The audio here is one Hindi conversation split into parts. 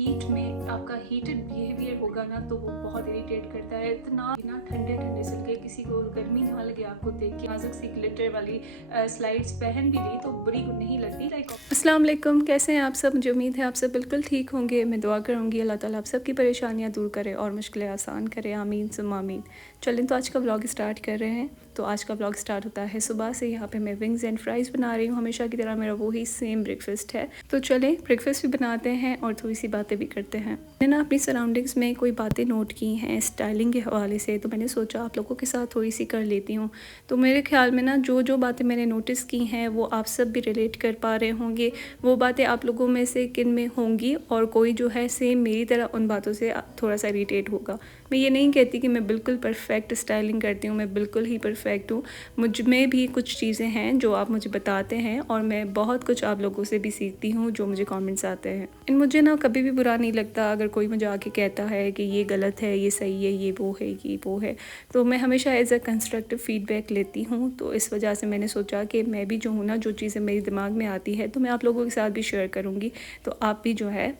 हीट में आपका हीटेड बिहेवियर होगा ना तो वो बहुत इरिटेट करता है। इतना ना ठंडे ठंडे सिल्के, किसी को गर्मी ना लगे आपको देख के। नाजुक सी ग्लिटर वाली स्लाइड्स पहन भी ली तो बुरी नहीं लगती। अस्सलाम वालेकुम, कैसे हैं आप सब? मुझे उम्मीद है आप सब बिल्कुल ठीक होंगे। मैं दुआ करूँगी अल्लाह ताला आप सबकी परेशानियाँ दूर करे और मुश्किलें आसान करे, आमीन सुम्मा आमीन। चलें तो आज का व्लॉग स्टार्ट कर रहे हैं। तो आज का व्लॉग स्टार्ट होता है सुबह से। यहाँ पे मैं विंग्स एंड फ्राइज़ बना रही हूँ, हमेशा की तरह मेरा वही सेम ब्रेकफास्ट है। तो चलें ब्रेकफास्ट भी बनाते हैं और थोड़ी सी बातें भी करते हैं। मैंने ना अपनी सराउंडिंग्स में कोई बातें नोट की हैं स्टाइलिंग के हवाले से, तो मैंने सोचा आप लोगों के साथ थोड़ी सी कर लेती हूँ। तो मेरे ख्याल में ना जो जो बातें मैंने नोटिस की हैं वो आप सब भी रिलेट कर पा रहे होंगे। वो बातें आप लोगों में से किन में होंगी और कोई जो है सेम मेरी तरह उन बातों से थोड़ा सा इरिटेट होगा। मैं ये नहीं कहती कि मैं बिल्कुल परफेक्ट स्टाइलिंग करती हूँ, मैं बिल्कुल ही परफेक्ट हूँ। मुझ में भी कुछ चीज़ें हैं जो आप मुझे बताते हैं और मैं बहुत कुछ आप लोगों से भी सीखती हूँ जो मुझे कमेंट्स आते हैं। मुझे ना कभी भी बुरा नहीं लगता अगर कोई मुझे आके कहता है कि ये गलत है, ये सही है, ये वो है। तो मैं हमेशा एज अ कंस्ट्रक्टिव फीडबैक लेती हूँ। तो इस वजह से मैंने सोचा कि मैं भी जो हूँ ना, जो चीज़ें मेरे दिमाग में आती है तो मैं आप लोगों के साथ भी शेयर करूँगी। तो आप भी जो है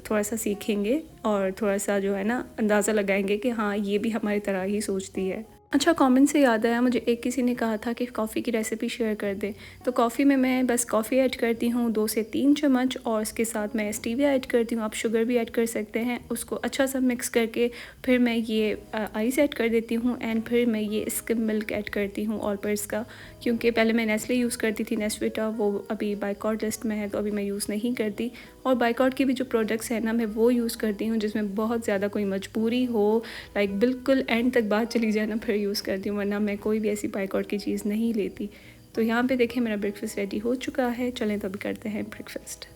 थोड़ा सा सीखेंगे और थोड़ा सा जो है ना अंदाज़ा लगाएंगे कि हाँ ये भी हमारी तरह ही सोचती है। अच्छा, कमेंट से याद आया, मुझे एक किसी ने कहा था कि कॉफ़ी की रेसिपी शेयर कर दें। तो कॉफ़ी में मैं बस कॉफ़ी ऐड करती हूँ 2 से 3 चम्मच और उसके साथ मैं स्टीविया ऐड करती हूँ। आप शुगर भी ऐड कर सकते हैं। उसको अच्छा सा मिक्स करके फिर मैं ये आइस ऐड कर देती हूँ एंड फिर मैं ये स्किम मिल्क ऐड करती हूँ ऑलपर्स का, क्योंकि पहले मैं नेस्ले यूज़ करती थी, नेस्विटा, वो अभी बाइकॉट लिस्ट में है तो अभी मैं यूज़ नहीं करती। और बाइकॉट की भी जो प्रोडक्ट्स हैं ना मैं वो यूज़ करती हूँ जिसमें बहुत ज़्यादा कोई मजबूरी हो, लाइक बिल्कुल एंड तक बात चली जाए ना फिर यूज़ करती हूँ, वरना मैं कोई भी ऐसी बाइकॉट की चीज़ नहीं लेती। तो यहाँ पे देखें मेरा ब्रेकफास्ट रेडी हो चुका है। चलें तो अभी करते हैं ब्रेकफास्ट।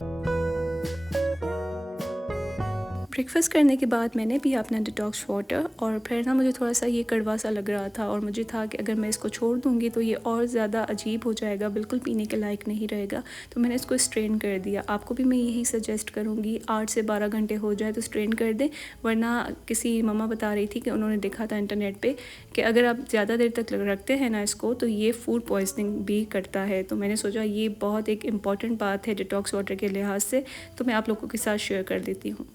ब्रेकफास्ट करने के बाद मैंने पिया अपना डिटॉक्स वाटर और फिर ना मुझे थोड़ा सा ये कड़वा सा लग रहा था और मुझे था कि अगर मैं इसको छोड़ दूँगी तो ये और ज़्यादा अजीब हो जाएगा, बिल्कुल पीने के लायक नहीं रहेगा। तो मैंने इसको स्ट्रेन कर दिया। आपको भी मैं यही सजेस्ट करूँगी 8 से 12 घंटे हो जाए तो स्ट्रेन कर दें, वरना किसी ममा बता रही थी कि उन्होंने देखा था इंटरनेट पर कि अगर आप ज़्यादा देर तक रखते हैं ना इसको तो ये फूड पॉइजनिंग भी करता है। तो मैंने सोचा ये बहुत एक इम्पॉर्टेंट बात है डिटॉक्स वाटर के लिहाज से, तो मैं आप लोगों के साथ शेयर कर देती हूँ।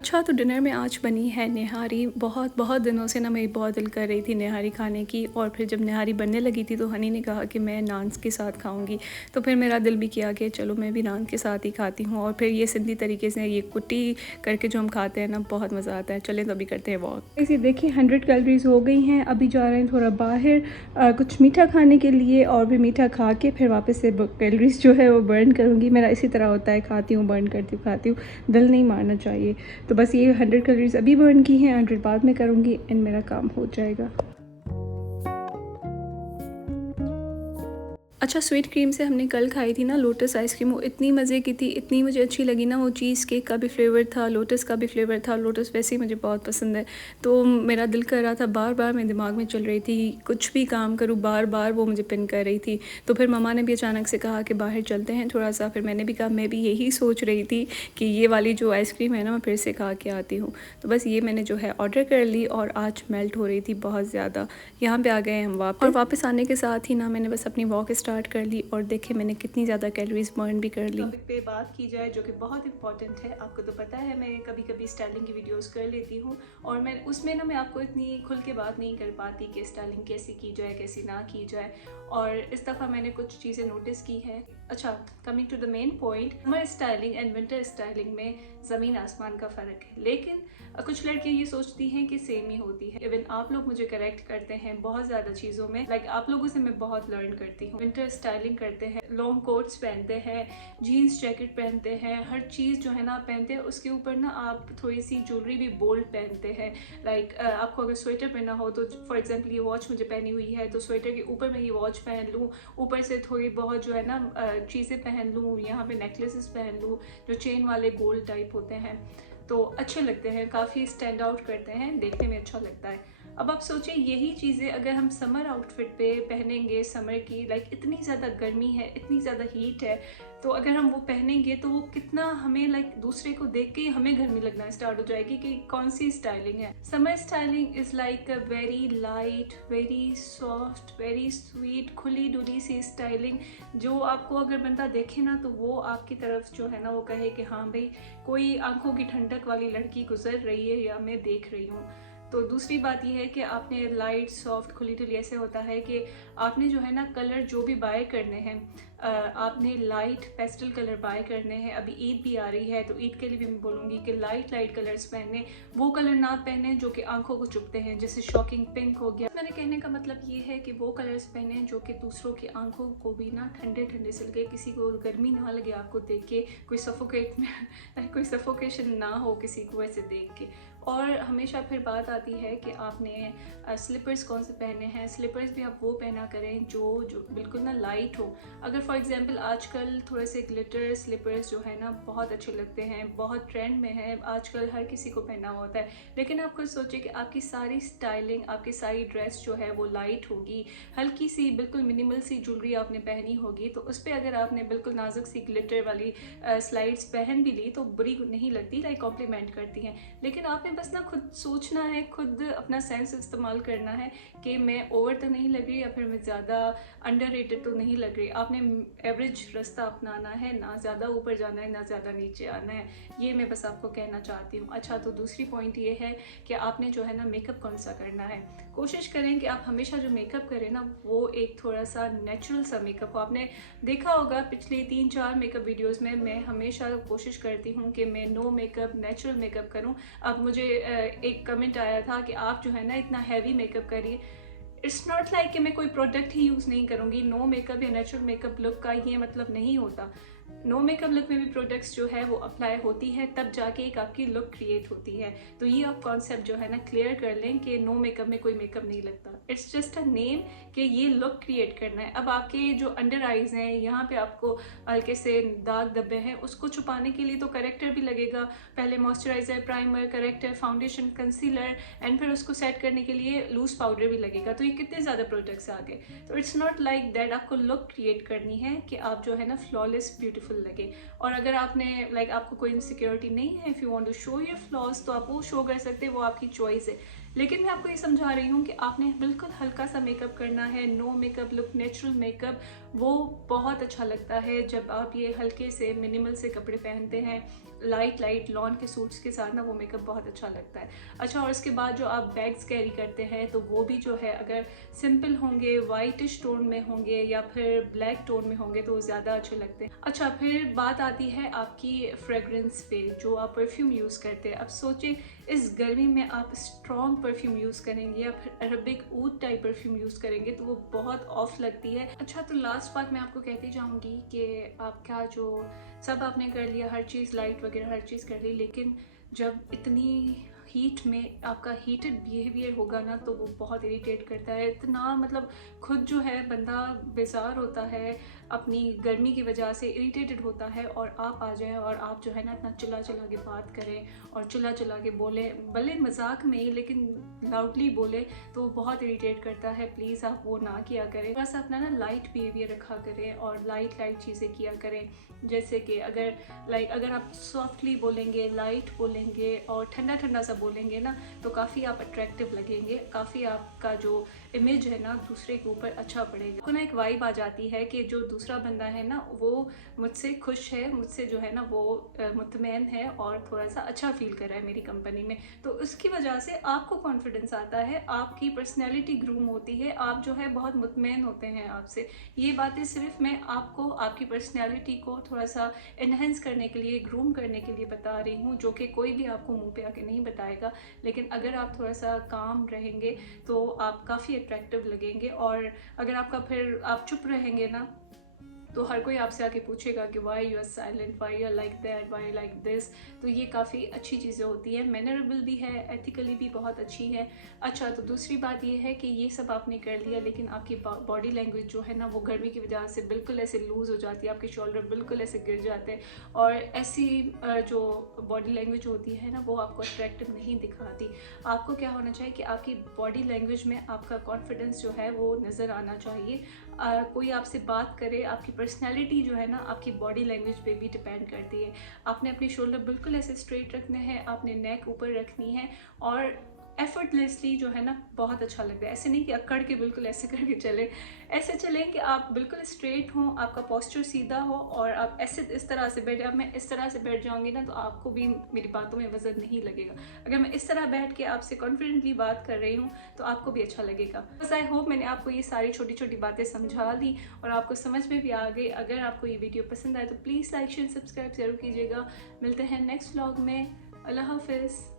अच्छा, तो डिनर में आज बनी है निहारी। बहुत दिनों से ना मेरी बहुत दिल कर रही थी निहारी खाने की, और फिर जब निहारी बनने लगी थी तो हनी ने कहा कि मैं नान के साथ खाऊंगी। तो फिर मेरा दिल भी किया कि चलो मैं भी नान के साथ ही खाती हूँ। और फिर ये सिंधी तरीके से ये कुट्टी करके जो हम खाते हैं ना, बहुत मज़ा आता है। चलें तो अभी करते हैं वॉक। इसे देखिए 100 कैलोरीज हो गई हैं। अभी जा रहे हैं थोड़ा बाहर कुछ मीठा खाने के लिए, और भी मीठा खा के फिर वापस से कैलोरीज जो है वो बर्न करूँगी। मेरा इसी तरह होता है, खाती हूँ बर्न करती हूँ, खाती हूँ, दिल नहीं मारना चाहिए। तो बस ये 100 कैलोरीज अभी बर्न की हैं, 100 बाद में करूँगी एंड मेरा काम हो जाएगा। अच्छा, स्वीट क्रीम से हमने कल खाई थी ना लोटस आइसक्रीम, वो इतनी मज़े की थी, इतनी मुझे अच्छी लगी ना। वो चीज़ केक का भी फ्लेवर था, लोटस का भी फ्लेवर था। लोटस वैसे ही मुझे बहुत पसंद है, तो मेरा दिल कर रहा था, बार बार मेरे दिमाग में चल रही थी, कुछ भी काम करूँ बार बार वो मुझे पिन कर रही थी। तो फिर मम्मा ने भी अचानक से कहा कि बाहर चलते हैं थोड़ा सा। फिर मैंने भी कहा मैं भी यही सोच रही थी कि ये वाली जो आइसक्रीम है ना मैं फिर से खा के आती हूँ। तो बस ये मैंने जो है ऑर्डर कर ली और आज मेल्ट हो रही थी बहुत ज़्यादा। यहाँ पर आ गए हम वापस, और वापस आने के साथ ही ना मैंने बस अपनी वॉक स्टार्ट कर ली और देखिए मैंने कितनी ज़्यादा कैलोरीज बर्न भी कर ली। टॉपिक पे बात की जाए जो कि बहुत इंपॉर्टेंट है, आपको तो पता है मैं कभी कभी स्टाइलिंग की वीडियोस कर लेती हूँ और मैं उसमें ना मैं आपको इतनी खुल के बात नहीं कर पाती कि स्टाइलिंग कैसी की जाए कैसी ना की जाए, और इस दफ़ा मैंने कुछ चीज़ें नोटिस की हैं। अच्छा, coming to the main point, summer styling and winter styling में ज़मीन आसमान का फ़र्क है, लेकिन कुछ लड़कियां ये सोचती हैं कि सेम ही होती है। इवन आप लोग मुझे करेक्ट करते हैं बहुत ज़्यादा चीज़ों में, लाइक आप लोगों से मैं बहुत लर्न करती हूँ। विंटर स्टाइलिंग करते हैं, लॉन्ग कोट्स पहनते हैं, जीन्स जैकेट पहनते हैं, हर चीज़ जो है ना पहनते हैं। उसके ऊपर ना आप थोड़ी सी ज्वेलरी भी बोल्ड पहनते हैं। लाइक आपको अगर स्वेटर पहनना हो तो फॉर एग्जांपल ये वॉच मुझे पहनी हुई है तो स्वेटर के ऊपर मैं ये वॉच पहन लूँ, ऊपर से थोड़ी बहुत जो है ना चीज़ें पहन लूँ, यहाँ पे नेकलेसेस पहन लूँ जो चेन वाले गोल्ड टाइप होते हैं, तो अच्छे लगते हैं, काफ़ी स्टैंड आउट करते हैं, देखने में अच्छा लगता है। अब आप सोचिए यही चीज़ें अगर हम समर आउटफिट पे पहनेंगे, समर की इतनी ज़्यादा गर्मी है, इतनी ज़्यादा हीट है, तो अगर हम वो पहनेंगे तो वो कितना हमें दूसरे को देख के हमें गर्मी लगना स्टार्ट हो जाएगी कि कौन सी स्टाइलिंग है। Summer styling is like a very light, very soft, very sweet, खुली डुली सी स्टाइलिंग, जो आपको अगर बंदा देखे ना तो वो आपकी तरफ जो है ना वो कहे कि हाँ भाई कोई आंखों की ठंडक वाली लड़की गुजर रही है या मैं देख रही हूँ। तो दूसरी बात यह है कि आपने लाइट सॉफ्ट खुली डुली ऐसे होता है कि आपने जो है ना कलर जो भी बाय करने हैं, आपने लाइट पेस्टल कलर बाय करने हैं। अभी ईद भी आ रही है तो ईद के लिए भी मैं बोलूँगी कि लाइट लाइट कलर्स पहने, वो कलर ना पहने जो कि आंखों को चुभते हैं, जैसे शॉकिंग पिंक हो गया। मेरे कहने का मतलब ये है कि वो कलर्स पहने जो कि दूसरों की आंखों को भी ना ठंडे ठंडे से लगे, किसी को गर्मी ना लगे आपको देख के, कोई सफोकेशन ना हो किसी को ऐसे देख के। और हमेशा फिर बात आती है कि आपने स्लीपर्स कौन से पहने हैं। स्लीपर्स भी आप वो पहना करें जो बिल्कुल ना लाइट हो। अगर फॉर एग्जांपल आजकल थोड़े से ग्लिटर स्लीपर्स जो है ना बहुत अच्छे लगते हैं, बहुत ट्रेंड में है, आजकल हर किसी को पहना होता है, लेकिन आप खुद सोचिए कि आपकी सारी स्टाइलिंग, आपकी सारी ड्रेस जो है वो लाइट होगी, हल्की सी बिल्कुल मिनिमल सी ज्वेलरी आपने पहनी होगी, तो उस पर अगर आपने बिल्कुल नाजुक सी ग्लिटर वाली स्लाइड्स पहन भी ली तो बुरी नहीं लगती, कॉम्प्लीमेंट करती हैं। लेकिन आपने बस ना खुद सोचना है, खुद अपना सेंस इस्तेमाल करना है कि मैं ओवर तो नहीं लग रही या फिर मैं ज़्यादा अंडररेटेड तो नहीं लग रही। आपने एवरेज रास्ता अपनाना है, ना ज़्यादा ऊपर जाना है ना ज़्यादा नीचे आना है, ये मैं बस आपको कहना चाहती हूँ। अच्छा, तो दूसरी पॉइंट ये है कि आपने जो है ना मेकअप कौन सा करना है। कोशिश करें कि आप हमेशा जो मेकअप करें ना वो एक थोड़ा सा नेचुरल सा मेकअप हो। आपने देखा होगा पिछले 3-4 मेकअप वीडियोज़ में मैं हमेशा कोशिश करती हूँ कि मैं नो मेकअप नेचुरल मेकअप करूँ। अब मुझे एक कमेंट आया था कि आप जो है ना इतना हैवी मेकअप करिए। इट्स नॉट लाइक कि मैं कोई प्रोडक्ट ही यूज़ नहीं करूँगी। नो मेकअप या नेचुरल मेकअप लुक का ये मतलब नहीं होता। नो मेकअप लुक में भी प्रोडक्ट्स जो है वो अप्लाई होती है, तब जाके एक आपकी लुक क्रिएट होती है। तो ये आप कॉन्सेप्ट जो है ना क्लियर कर लें कि नो मेकअप में कोई मेकअप नहीं लगता। इट्स जस्ट अ नेम कि ये लुक क्रिएट करना है। अब आपके जो अंडर आइज़ हैं, यहाँ पे आपको हल्के से दाग धब्बे हैं, उसको छुपाने के लिए तो करेक्टर भी लगेगा। पहले moisturiser, primer, character, foundation, concealer and फिर उसको सेट करने के लिए लूज पाउडर भी लगेगा। तो ये कितने ज़्यादा प्रोडक्ट्स आ गए। तो इट्स नॉट लाइक दैट। आपको लुक क्रिएट करनी है कि आप जो है ना फ्लॉलेस ब्यूटीफुल लगे। और अगर आपने आपको कोई इनसिक्योरिटी नहीं है, if you want to show your flaws, तो आप वो शो कर सकते हैं, वो आपकी चॉइस है। लेकिन मैं आपको ये समझा रही हूँ कि आपने बिल्कुल हल्का सा मेकअप करना है। No makeup look, natural makeup, वो बहुत अच्छा लगता है जब आप ये हल्के से मिनिमल से कपड़े पहनते हैं। लाइट लाइट लॉन के सूट्स के साथ ना वो मेकअप बहुत अच्छा लगता है। अच्छा, और इसके बाद जो आप बैग्स कैरी करते हैं तो वो भी जो है अगर सिंपल होंगे, वाइटिश टोन में होंगे या फिर ब्लैक टोन में होंगे तो ज़्यादा अच्छे लगते हैं। अच्छा, फिर बात आती है आपकी फ्रेगरेंस पे, जो आप परफ्यूम यूज़ करते हैं। अब सोचें इस गर्मी में आप स्ट्रॉन्ग परफ्यूम यूज़ करेंगे या फिर अरबिक ऊद टाइप परफ्यूम यूज़ करेंगे तो वो बहुत ऑफ लगती है। अच्छा, तो लास्ट बात मैं आपको कहती जाऊँगी कि आपका जो सब आपने कर लिया, हर चीज़ लाइट वगैरह हर चीज़ कर ली, लेकिन जब इतनी हीट में आपका हीटेड बिहेवियर होगा ना तो वो बहुत इरिटेट करता है। इतना खुद जो है बंदा बेजार होता है, अपनी गर्मी की वजह से इरिटेटेड होता है, और आप आ जाएं और आप जो है ना इतना चिल्ला चिल्ला के बात करें और चिल्ला चिल्ला के बोले, भले मजाक में ही लेकिन लाउडली बोले, तो वो बहुत इरिटेट करता है। प्लीज़ आप वो ना किया करें। बस अपना ना लाइट बिहेवियर रखा करें और लाइट लाइट चीज़ें किया करें। जैसे कि अगर आप सॉफ्टली बोलेंगे, लाइट बोलेंगे और ठंडा ठंडा सा बोलेंगे ना तो काफ़ी आप अट्रैक्टिव लगेंगे, काफ़ी आपका जो इमेज है ना दूसरे के ऊपर अच्छा पड़ेगा। को ना एक वाइब आ जाती है कि जो दूसरा बंदा है ना वो मुझसे खुश है, मुझसे जो है ना वो मुतमैन है और थोड़ा सा अच्छा फील कर रहा है मेरी कंपनी में। तो उसकी वजह से आपको कॉन्फिडेंस आता है, आपकी पर्सनैलिटी ग्रूम होती है, आप जो है बहुत मुतमैन होते हैं आपसे। ये बातें सिर्फ मैं आपको आपकी पर्सनैलिटी को थोड़ा सा इन्हेंस करने के लिए, ग्रूम करने के लिए बता रही हूँ, जो कि कोई भी आपको मुंह पे आके नहीं बताएगा। लेकिन अगर आप थोड़ा सा काम रहेंगे तो आप काफ़ी अट्रैक्टिव लगेंगे। और अगर आप चुप रहेंगे ना तो हर कोई आपसे आके पूछेगा कि why you are silent, why you are like that, why like this. तो ये काफ़ी अच्छी चीज़ें होती हैं, मैनरेबल भी है, एथिकली भी बहुत अच्छी है। अच्छा, तो दूसरी बात ये है कि ये सब आपने कर लिया, लेकिन आपकी बॉडी लैंग्वेज जो है ना वो गर्मी की वजह से बिल्कुल ऐसे लूज़ हो जाती है, आपके शोल्डर बिल्कुल ऐसे गिर जाते हैं, और ऐसी जो बॉडी लैंग्वेज होती है ना वो आपको अट्रैक्टिव नहीं दिखाती। आपको क्या होना चाहिए कि आपकी बॉडी लैंग्वेज में आपका कॉन्फिडेंस जो है वो नज़र आना चाहिए। कोई आपसे बात करे, आपकी पर्सनैलिटी जो है ना आपकी बॉडी लैंग्वेज पे भी डिपेंड करती है। आपने अपने शोल्डर बिल्कुल ऐसे स्ट्रेट रखने हैं, आपने नेक ऊपर रखनी है, और एफर्टलेसली जो है ना बहुत अच्छा लगता है। ऐसे नहीं कि अकड़ के बिल्कुल ऐसे करके चले, ऐसे चले कि आप बिल्कुल स्ट्रेट हों, आपका पोस्चर सीधा हो, और आप ऐसे इस तरह से बैठ, अब मैं इस तरह से बैठ जाऊंगी ना तो आपको भी मेरी बातों में वजन नहीं लगेगा। अगर मैं इस तरह बैठ के आपसे कॉन्फिडेंटली बात कर रही हूँ तो आपको भी अच्छा लगेगा। बस आई होप मैंने आपको ये सारी छोटी छोटी बातें समझा दी और आपको समझ में भी आ गई। अगर आपको ये वीडियो पसंद आए तो प्लीज़ लाइक शेयर सब्सक्राइब जरूर कीजिएगा। मिलते हैं नेक्स्ट व्लॉग में। अल्लाह हाफिज़।